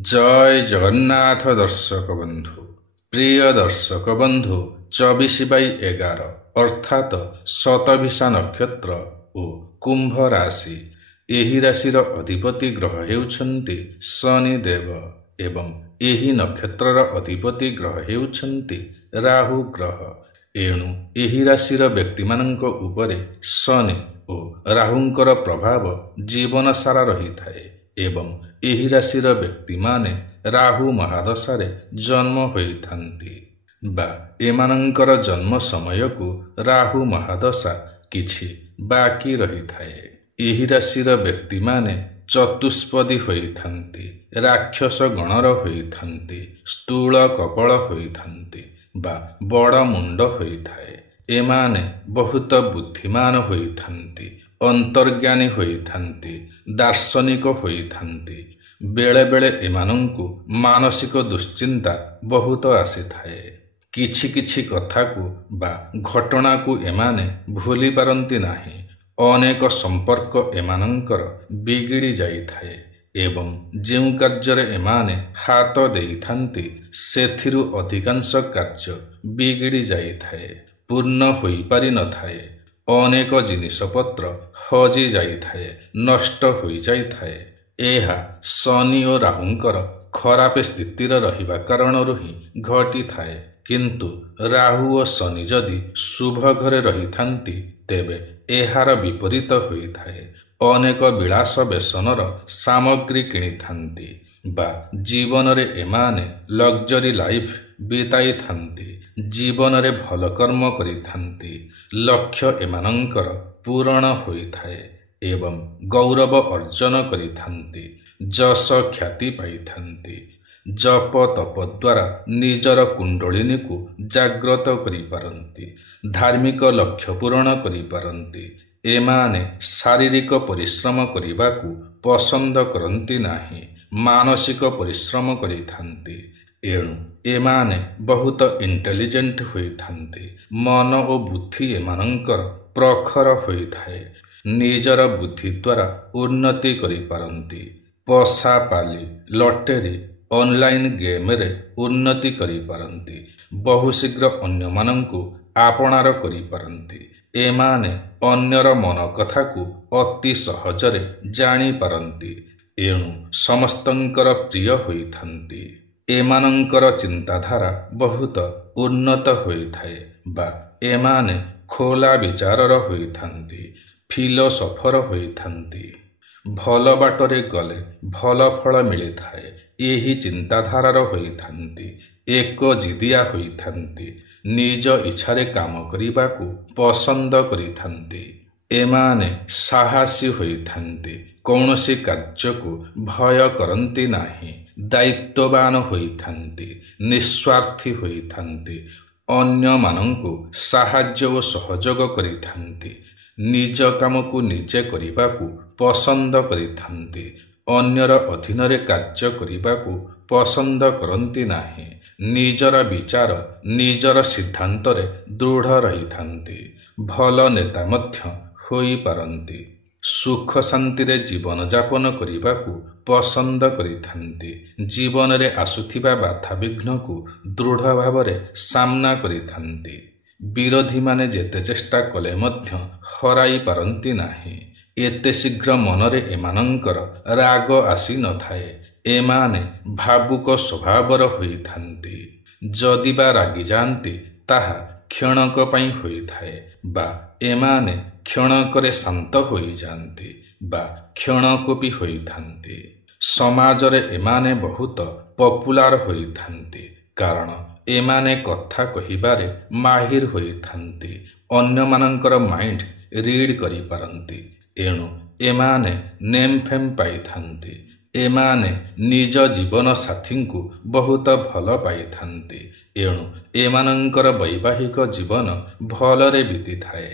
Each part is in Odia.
जय जगन्नाथ दर्शक बंधु प्रिय दर्शक बंधु 24/11 अर्थात शतभिषा नक्षत्र ओ कुंभ राशि। एही राशिर अधिपति ग्रह हेउछन्ति शनिदेव एवं एही नक्षत्रर अधिपति ग्रह हेउछन्ति राहु ग्रह। एणु एही राशिर व्यक्तिमानंक उपरे शनि ओ राहुंकर प्रभाव जीवन सारा रही थाए एवं एही राशिर व्यक्ति माने राहु महादशारे जन्म होइथान्ति बा एमानंकर जन्म समय को राहु महादशा किछि बाकी रही थाए। एही राशिर व्यक्ति माने चतुष्पदी होइथान्ति, राक्षस गणर होइथान्ति, स्थूल कपल होइथान्ति बा बड़ मुंड होइथाए। एमाने बहुत बुद्धिमान होइथान्ति, अंतर्ज्ञानी होइथान्ति, दार्शनिक होइथान्ति। बेले बेले एमानंकु मानसिक दुश्चिंता बहुत आसीथाए। किछि किछि कथा को बा घटना को एमाने भूली पारंती नाही। अनेक संपर्क एमानंकर बिगिड़ी जाइथाए एवं जेउ कार्य एमाने हाथ देइथान्ति सेथिरु अधिकांश कार्य बिगिड़ी जाइथाए, पूर्ण होई पारि नथाए। अनेक जिनिसपत्र हजि जाइथाए, नष्ट होई जाइथाए। एहा शनि और राहुंकर खराप स्थितिर रहिबा कारणरु ही घटी थाए। किंतु राहु और शनि जदि शुभ घरे रहिथान्ति तेबे एहार विपरीत होई थाए। अनेक विलास बेसनर सामग्री किणिथान्ति बा जीवन रे एमाने लग्जरी लाइफ बिताई थान्ति। जीवन रे भल कर्म करिथान्ति। लक्ष्य एमानंकर पूरण होई थाए एवं गौरव अर्जन करिथान्ति। जस ख्याति पाइथान्ति। जप तप द्वारा निजर कुंडलिनी को जाग्रत करि पारंती। धार्मिक लक्ष्य पूरण करि पारंती। एमाने शारीरिक परिश्रम करिबाकू पसंद करंती नाही, मानसिक परिश्रम करिथान्ति। एणु एमाने बहुत इंटेलिजेंट होइथान्ति। मन और बुद्धि एमानंकर प्रखर होइथाए। निजर बुद्धि द्वारा उन्नति करि पारंती। पशा पाली लटेरी ऑनलाइन गेम रे उन्नति करि पारंती। बहुशीघ्र अन्य मानंकु आपणार करि पारंती। एमाने अन्यर मन कथा को अति सहजरे जानी पारंती। एणु समस्तंकर प्रिय होइथान्ति। एमानंकर चिंताधारा बहुत उन्नत होइथाए बा एमाने खोला विचारर होइथान्ति, फिलोसफर होइथान्ति। भल बाटरे गले भल फल मिलिथाए एही चिंताधारार होइथान्ति। एक जिदिया होइथान्ति। निज इच्छारे काम करिबाकू पसंद करिथान्ति। एमाने साहसी होइथान्ति। कौनसी कार्य को भय करंती नाही। दायित्ववान होइथान्ति। निस्वार्थी होइथान्ति। अन्य मानंकु साहाय्य और सहयोग करिथान्ति। निज काम को निजे करिबाकू पसंद करिथान्ति। अन्यर अधीन रे कार्य करिबाकू पसंद करंती नाही। निजर विचार निजर सिद्धांत रे दृढ़ रहिथान्ति। भल नेता मध्य होई पारंती। सुख शांति रे जीवन जापन करिबाकू पसंद करिथान्ति। जीवन रे आसुथिबा बाधा विघ्न को दृढ़ भावरे सामना करिथान्ति। विरोधी माने जेते चेष्टा कले मध्य हराई पारंती नाही। एते शीघ्र मनरे एमानंकर राग आसी नथाए। एमाने भावुक स्वभावर होइथान्ति। जदि बा रागी जान्ति ताहा क्षणक पई होइथाए बा एमाने क्षणकरे शांत होई जान्ति बा क्षणकोपी होइथान्ति। समाजरे एमाने बहुत पपुलार होइथान्ति कारण एमाने कथा कहिबारे माहिर होइथान्ति। अन्य मानंकर माइंड रीड करि पारंती। एणु एमाने नेम फेम पाइथान्ति। एमाने निज जीवन साथी को बहुत भल पाइथान्ति। एणु एमानंकर वैवाहिक जीवन भलरे बीती थाए।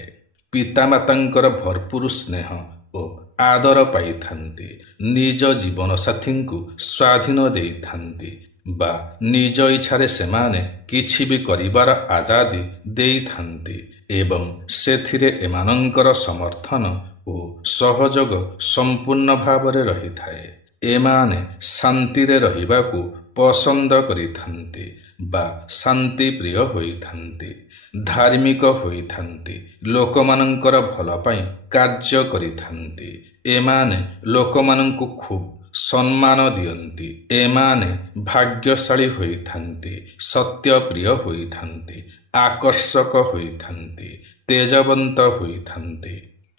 पितामातांकर भरपूर स्नेह और आदर पाइथान्ति। निज जीवन साथी को स्वाधीन देइथान्ति बा निज इच्छारे सेमाने किछि भी करिबार आजादी देइथान्ति एवं सेथिरे एमानंकर समर्थन ओ सहयोग संपूर्ण भावरे रही थाए। ଏମାନେ ଶାନ୍ତିରେ ରହିବାକୁ ପସନ୍ଦ କରିଥାନ୍ତି ବା ଶାନ୍ତି ପ୍ରିୟ ହୋଇଥାନ୍ତି, ଧାର୍ମିକ ହୋଇଥାନ୍ତି, ଲୋକମାନଙ୍କର ଭଲ ପାଇଁ କାର୍ଯ୍ୟ କରିଥାନ୍ତି। ଏମାନେ ଲୋକମାନଙ୍କୁ ଖୁବ୍ ସମ୍ମାନ ଦିଅନ୍ତି। ଏମାନେ ଭାଗ୍ୟଶାଳୀ ହୋଇଥାନ୍ତି, ସତ୍ୟପ୍ରିୟ ହୋଇଥାନ୍ତି, ଆକର୍ଷକ ହୋଇଥାନ୍ତି, ତେଜବନ୍ତ ହୋଇଥାନ୍ତି,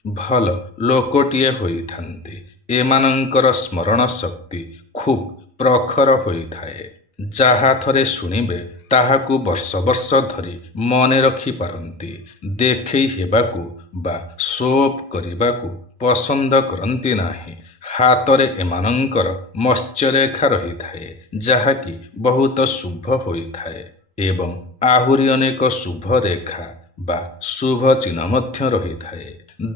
ଭଲ ଲୋକଟିଏ ହୋଇଥାନ୍ତି। ଏମାନଙ୍କର ସ୍ମରଣ ଶକ୍ତି ଖୁବ୍ ପ୍ରଖର ହୋଇଥାଏ। ଯାହା ଥରେ ଶୁଣିବେ ତାହାକୁ ବର୍ଷ ବର୍ଷ ଧରି ମନେ ରଖିପାରନ୍ତି। ଦେଖେଇ ହେବାକୁ ବା ଶୋ ଅପ୍ କରିବାକୁ ପସନ୍ଦ କରନ୍ତି ନାହିଁ। ହାତରେ ଏମାନଙ୍କର ମତ୍ସ୍ୟରେଖା ରହିଥାଏ, ଯାହାକି ବହୁତ ଶୁଭ ହୋଇଥାଏ ଏବଂ ଆହୁରି ଅନେକ ଶୁଭ ରେଖା ବା ଶୁଭ ଚିହ୍ନ ମଧ୍ୟ ରହିଥାଏ।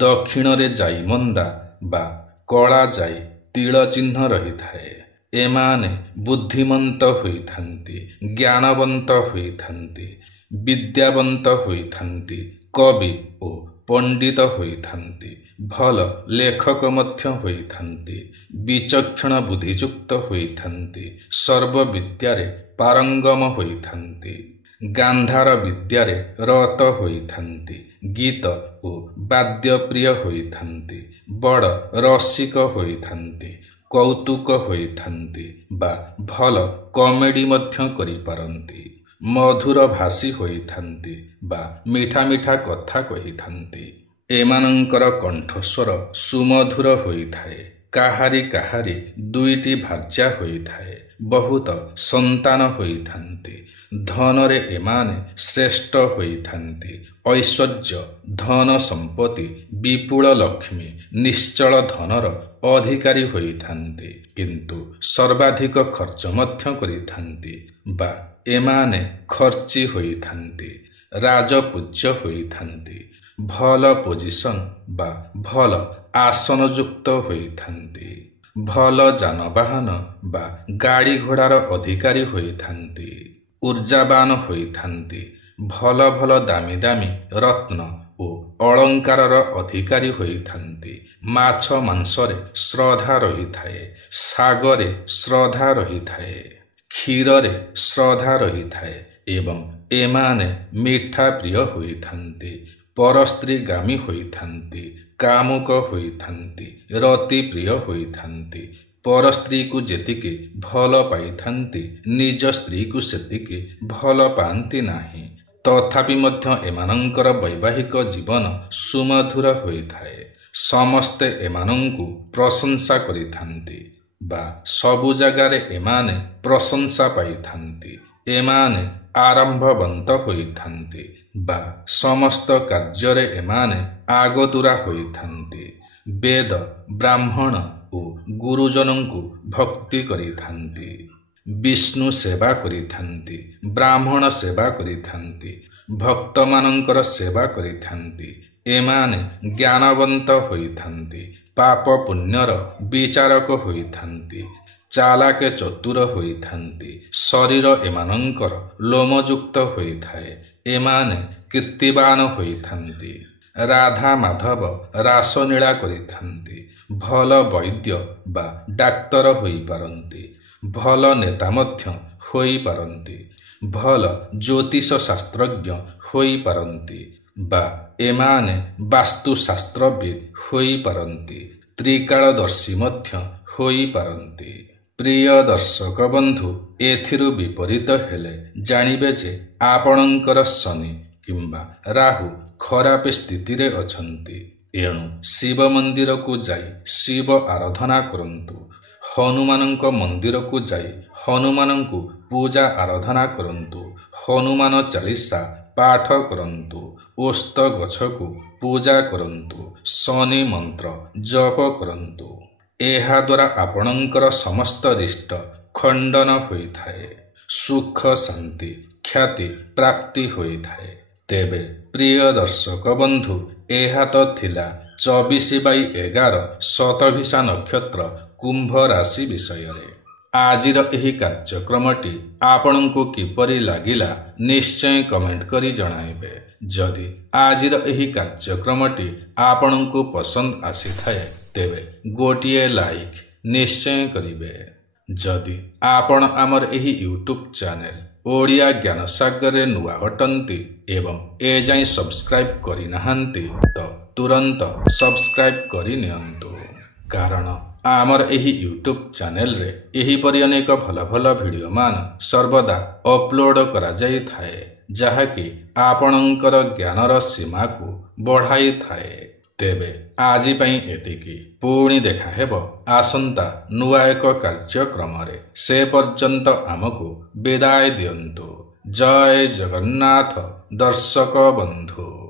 ଦକ୍ଷିଣରେ ଯାଇମନ୍ଦା ବା କଳା ଯାଇ ତିଳ ଚିହ୍ନ ରହିଥାଏ। ଏମାନେ ବୁଦ୍ଧିମନ୍ତ ହୋଇଥାନ୍ତି, ଜ୍ଞାନବନ୍ତ ହୋଇଥାନ୍ତି, ବିଦ୍ୟାବନ୍ତ ହୋଇଥାନ୍ତି, କବି ଓ ପଣ୍ଡିତ ହୋଇଥାନ୍ତି, ଭଲ ଲେଖକ ମଧ୍ୟ ହୋଇଥାନ୍ତି, ବିଚକ୍ଷଣ ବୁଦ୍ଧିଯୁକ୍ତ ହୋଇଥାନ୍ତି, ସର୍ବବିଦ୍ୟାରେ ପାରଙ୍ଗମ ହୋଇଥାନ୍ତି, ଗାନ୍ଧାର ବିଦ୍ୟାରେ ରତ ହୋଇଥାନ୍ତି, ଗୀତ ଓ ବାଦ୍ୟପ୍ରିୟ ହୋଇଥାନ୍ତି, ବଡ଼ ରସିକ ହୋଇଥାନ୍ତି, କୌତୁକ ହୋଇଥାନ୍ତି ବା ଭଲ କମେଡ଼ି ମଧ୍ୟ କରିପାରନ୍ତି, ମଧୁର ଭାଷୀ ହୋଇଥାନ୍ତି ବା ମିଠା ମିଠା କଥା କହିଥାନ୍ତି। ଏମାନଙ୍କର କଣ୍ଠସ୍ୱର ସୁମଧୁର ହୋଇଥାଏ। କାହାରି କାହାରି ଦୁଇଟି ଭାର୍ଯ୍ୟା ହୋଇଥାଏ। ବହୁତ ସନ୍ତାନ ହୋଇଥାନ୍ତି। ଧନରେ ଏମାନେ ଶ୍ରେଷ୍ଠ ହୋଇଥାନ୍ତି। ଐଶ୍ୱର୍ଯ୍ୟ, ଧନ ସମ୍ପତ୍ତି, ବିପୁଳ ଲକ୍ଷ୍ମୀ, ନିଶ୍ଚଳ ଧନର ଅଧିକାରୀ ହୋଇଥାନ୍ତି, କିନ୍ତୁ ସର୍ବାଧିକ ଖର୍ଚ୍ଚ ମଧ୍ୟ କରିଥାନ୍ତି ବା ଏମାନେ ଖର୍ଚ୍ଚୀ ହୋଇଥାନ୍ତି। ରାଜପୂଜ୍ୟ ହୋଇଥାନ୍ତି। ଭଲ ପୋଜିସନ୍ ବା ଭଲ ଆସନଯୁକ୍ତ ହୋଇଥାନ୍ତି। ଭଲ ଯାନବାହନ ବା ଗାଡ଼ି ଘୋଡ଼ାର ଅଧିକାରୀ ହୋଇଥାନ୍ତି। ଉର୍ଜାବାନ ହୋଇଥାନ୍ତି। ଭଲ ଭଲ ଦାମୀ ଦାମୀ ରତ୍ନ ଓ ଅଳଙ୍କାରର ଅଧିକାରୀ ହୋଇଥାନ୍ତି। ମାଛ ମାଂସରେ ଶ୍ରଦ୍ଧା ରହିଥାଏ। ଶାଗରେ ଶ୍ରଦ୍ଧା ରହିଥାଏ। କ୍ଷୀରରେ ଶ୍ରଦ୍ଧା ରହିଥାଏ ଏବଂ ଏମାନେ ମିଠା ପ୍ରିୟ ହୋଇଥାନ୍ତି। ପରସ୍ତ୍ରୀଗାମୀ ହୋଇଥାନ୍ତି। କାମୁକ ହୋଇଥାନ୍ତି। ରତି ପ୍ରିୟ ହୋଇଥାନ୍ତି। ପରସ୍ତ୍ରୀକୁ ଯେତିକି ଭଲ ପାଇଥାନ୍ତି, ନିଜ ସ୍ତ୍ରୀକୁ ସେତିକି ଭଲ ପାଆନ୍ତି ନାହିଁ। ତଥାପି ମଧ୍ୟ ଏମାନଙ୍କର ବୈବାହିକ ଜୀବନ ସୁମଧୁର ହୋଇଥାଏ। ସମସ୍ତେ ଏମାନଙ୍କୁ ପ୍ରଶଂସା କରିଥାନ୍ତି ବା ସବୁ ଜାଗାରେ ଏମାନେ ପ୍ରଶଂସା ପାଇଥାନ୍ତି। ଏମାନେ ଆରମ୍ଭବନ୍ତ ହୋଇଥାନ୍ତି ବା ସମସ୍ତ କାର୍ଯ୍ୟରେ ଏମାନେ ଆଗତୁରା ହୋଇଥାନ୍ତି। ବେଦ, ବ୍ରାହ୍ମଣ ଓ ଗୁରୁଜନଙ୍କୁ ଭକ୍ତି କରିଥାନ୍ତି। ବିଷ୍ଣୁ ସେବା କରିଥାନ୍ତି। ବ୍ରାହ୍ମଣ ସେବା କରିଥାନ୍ତି। ଭକ୍ତମାନଙ୍କର ସେବା କରିଥାନ୍ତି। ଏମାନେ ଜ୍ଞାନବନ୍ତ ହୋଇଥାନ୍ତି। ପାପ ପୁଣ୍ୟର ବିଚାରକ ହୋଇଥାନ୍ତି। ଚାଲାକ ଚତୁର ହୋଇଥାନ୍ତି। ଶରୀର ଏମାନଙ୍କର ଲୋମଯୁକ୍ତ ହୋଇଥାଏ। ଏମାନେ କୀର୍ତ୍ତିବାନ ହୋଇଥାନ୍ତି। ରାଧା ମାଧବ ରାସଲୀଳା କରିଥାନ୍ତି। ଭଲ ବୈଦ୍ୟ ବା ଡାକ୍ତର ହୋଇପାରନ୍ତି। ଭଲ ନେତା ମଧ୍ୟ ହୋଇପାରନ୍ତି। ଭଲ ଜ୍ୟୋତିଷ ଶାସ୍ତ୍ରଜ୍ଞ ହୋଇପାରନ୍ତି ବା ଏମାନେ ବାସ୍ତୁଶାସ୍ତ୍ରବିତ୍ ହୋଇପାରନ୍ତି। ତ୍ରିକାଳଦର୍ଶୀ ମଧ୍ୟ ହୋଇପାରନ୍ତି। ପ୍ରିୟ ଦର୍ଶକ ବନ୍ଧୁ, ଏଥିରୁ ବିପରୀତ ହେଲେ ଜାଣିବେ ଯେ ଆପଣଙ୍କର ଶନି କିମ୍ବା ରାହୁ ଖରାପ ସ୍ଥିତିରେ ଅଛନ୍ତି। ଏଣୁ ଶିବ ମନ୍ଦିରକୁ ଯାଇ ଶିବ ଆରାଧନା କରନ୍ତୁ। ହନୁମାନଙ୍କ ମନ୍ଦିରକୁ ଯାଇ ହନୁମାନଙ୍କୁ ପୂଜା ଆରାଧନା କରନ୍ତୁ। ହନୁମାନ ଚାଳିଶା ପାଠ କରନ୍ତୁ। ଓସ୍ତ ଗଛକୁ ପୂଜା କରନ୍ତୁ। ଶନି ମନ୍ତ୍ର ଜପ କରନ୍ତୁ। ଏହାଦ୍ୱାରା ଆପଣଙ୍କର ସମସ୍ତ ରିଷ୍ଟ ଖଣ୍ଡନ ହୋଇଥାଏ। ସୁଖ ଶାନ୍ତି ଖ୍ୟାତି ପ୍ରାପ୍ତି ହୋଇଥାଏ। ତେବେ ପ୍ରିୟ ଦର୍ଶକ ବନ୍ଧୁ, ଏହା ତ ଥିଲା 24/11 ଶତଭିଷା ନକ୍ଷତ୍ର କୁମ୍ଭ ରାଶି ବିଷୟରେ। ଆଜିର ଏହି କାର୍ଯ୍ୟକ୍ରମଟି ଆପଣଙ୍କୁ କିପରି ଲାଗିଲା ନିଶ୍ଚୟ କମେଣ୍ଟ କରି ଜଣାଇବେ। ଯଦି ଆଜିର ଏହି କାର୍ଯ୍ୟକ୍ରମଟି ଆପଣଙ୍କୁ ପସନ୍ଦ ଆସିଥାଏ, ତେବେ ଗୋଟିଏ ଲାଇକ୍ ନିଶ୍ଚୟ କରିବେ। ଯଦି ଆପଣ ଆମର ଏହି ୟୁଟ୍ୟୁବ୍ ଚ୍ୟାନେଲ ଓଡ଼ିଆ ଜ୍ଞାନସାଗରରେ ନୂଆ ଅଟନ୍ତି ଏବଂ ଏଯାଏଁ ସବସ୍କ୍ରାଇବ୍ କରିନାହାନ୍ତି ତ ତୁରନ୍ତ ସବସ୍କ୍ରାଇବ୍ କରିନିଅନ୍ତୁ। କାରଣ ଆମର ଏହି ୟୁଟ୍ୟୁବ୍ ଚ୍ୟାନେଲରେ ଏହିପରି ଅନେକ ଭଲ ଭଲ ଭିଡ଼ିଓମାନ ସର୍ବଦା ଅପଲୋଡ଼ କରାଯାଇଥାଏ, ଯାହାକି ଆପଣଙ୍କର ଜ୍ଞାନର ସୀମାକୁ ବଢ଼ାଇଥାଏ। ତେବେ ଆଜି ପାଇଁ ଏତିକି। ପୁଣି ଦେଖା ହେବ ଆସନ୍ତା ନୂଆ ଏକ କାର୍ଯ୍ୟକ୍ରମରେ। ସେ ପର୍ଯ୍ୟନ୍ତ ଆମକୁ ବିଦାୟ ଦିଅନ୍ତୁ। ଜୟ ଜଗନ୍ନାଥ ଦର୍ଶକ ବନ୍ଧୁ।